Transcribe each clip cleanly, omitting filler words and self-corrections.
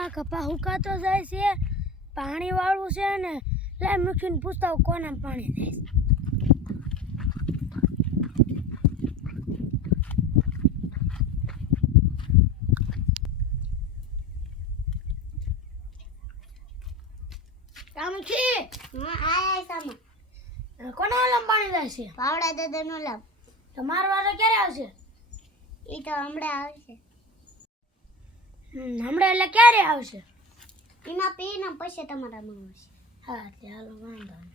પેલા કપા હુકાતો જાય છે, પાણી વાળું છે ને લે મૂકીને પૂછતા કોના પાણી જાય છે. કામથી આય સામા કોના ઓલામ પાણી જાય છે? પાવડા દાદાનો લાવ. તમારો વારો ક્યારે આવશે? ઈ તો હમણાં આવશે. હમણાં એટલે ક્યારે આવશે? એમાં પીને પછી તમારા માં આવશે. હા ચાલો વાંધો નહીં.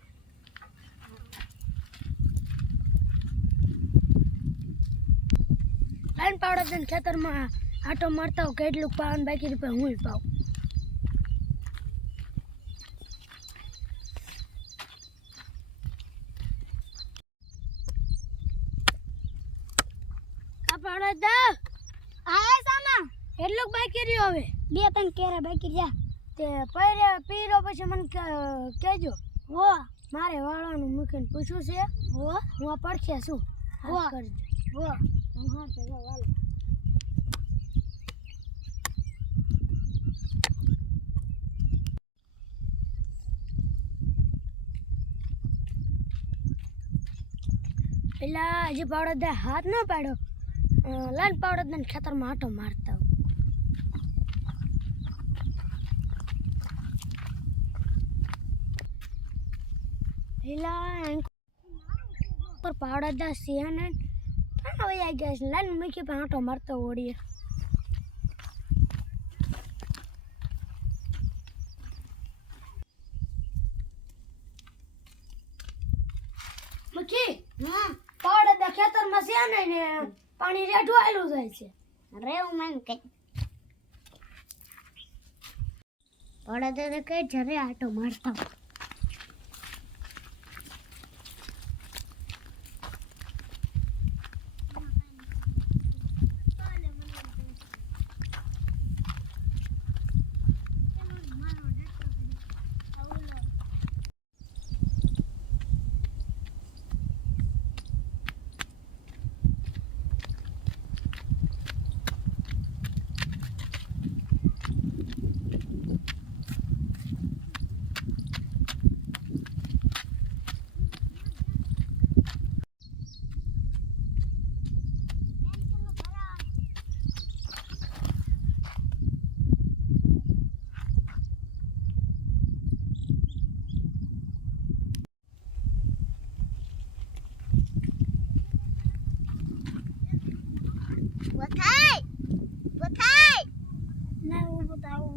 લાઈન પાવડા દઈને ખેતરમાં આટો મારતા હોઉં કેટલું પાવાનું બાકી રૂપિયા હું પાઉં. પાવડા દા આય સામા કેટલું બાકી રહ્યું હવે? 2-3 કેરા બાકી રહ્યા. તે પીરો પછી મને કહેજો. હો મારે વાળવાનું મૂકીને પૂછવું છે. હો હું આ પડખે છું. હો કરજો. હો હા ચલો વાલો. પેલા હજી પાવડા દે હાથ ન પાડ્યો. લાઈન પાવડા દઈને ખેતરમાં આટો મારતા હોઉં. પેલા પાવડા દા સિયાને ક્યાં વયા ગયા છે? લાઈન મૂકી પણ આટો મારતો ઓળીએ. મૂકી હા પાવડા દા ખેતરમાં સિયાને ને પાણી રેઠું આયલું જાય છે. રેવું મેં કે પાવડા દાદા કે જરે આટો મારતા. વખાઈ ના હું બતાવું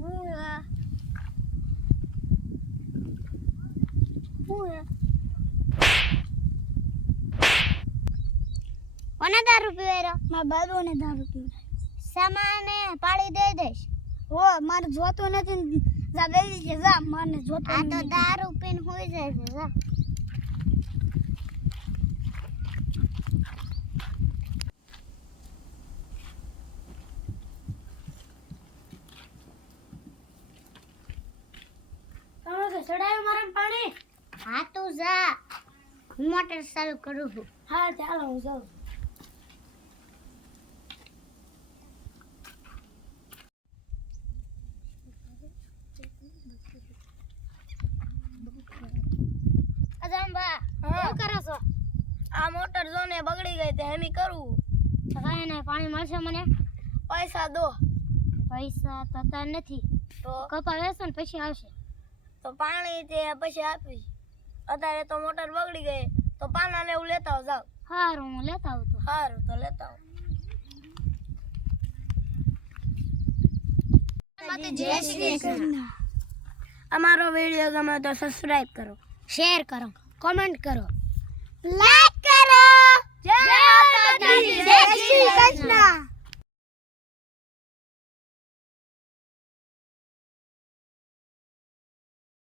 કોને દારૂ પીવેરો? મારા બાબુને દારૂ પીવે. સામાને પાડી દઈ દઈશ. હો મારે જોતું નથી. જા બેસી છે જા માને જોતું આ તો નથી. દારૂ પીને હોઈ જાય છે. જા તમે ચડાયું મારે પાણી? હા તું જા, હું મોટર ચાલુ કરું છું. હા ચાલો હું જાઉં. અજંબા શું કરો છો? આ મોટર જો ને બગડી ગઈ તે એમી કરું. કાંઈ નહીં, પાણી મળશે મને? પૈસા દો. પૈસા તો તાર નથી. તો કપા વેચો ને પછી આવશે. તો પાણી તે પછી આપીશ. અત્યારે તો મોટર બગડી ગઈ તો પાના ને એવું લેતા જાવ. સારું હું લેતા આવું તો. સારું તો લેતા આવો. જય શ્રી કૃષ્ણ. અમારો વિડીયો ગમે તો સબસ્ક્રાઇબ કરો, શેર કરો, કોમેન્ટ કરો, લાઈક કરો. જય માતાજી, જય શ્રી કૃષ્ણ.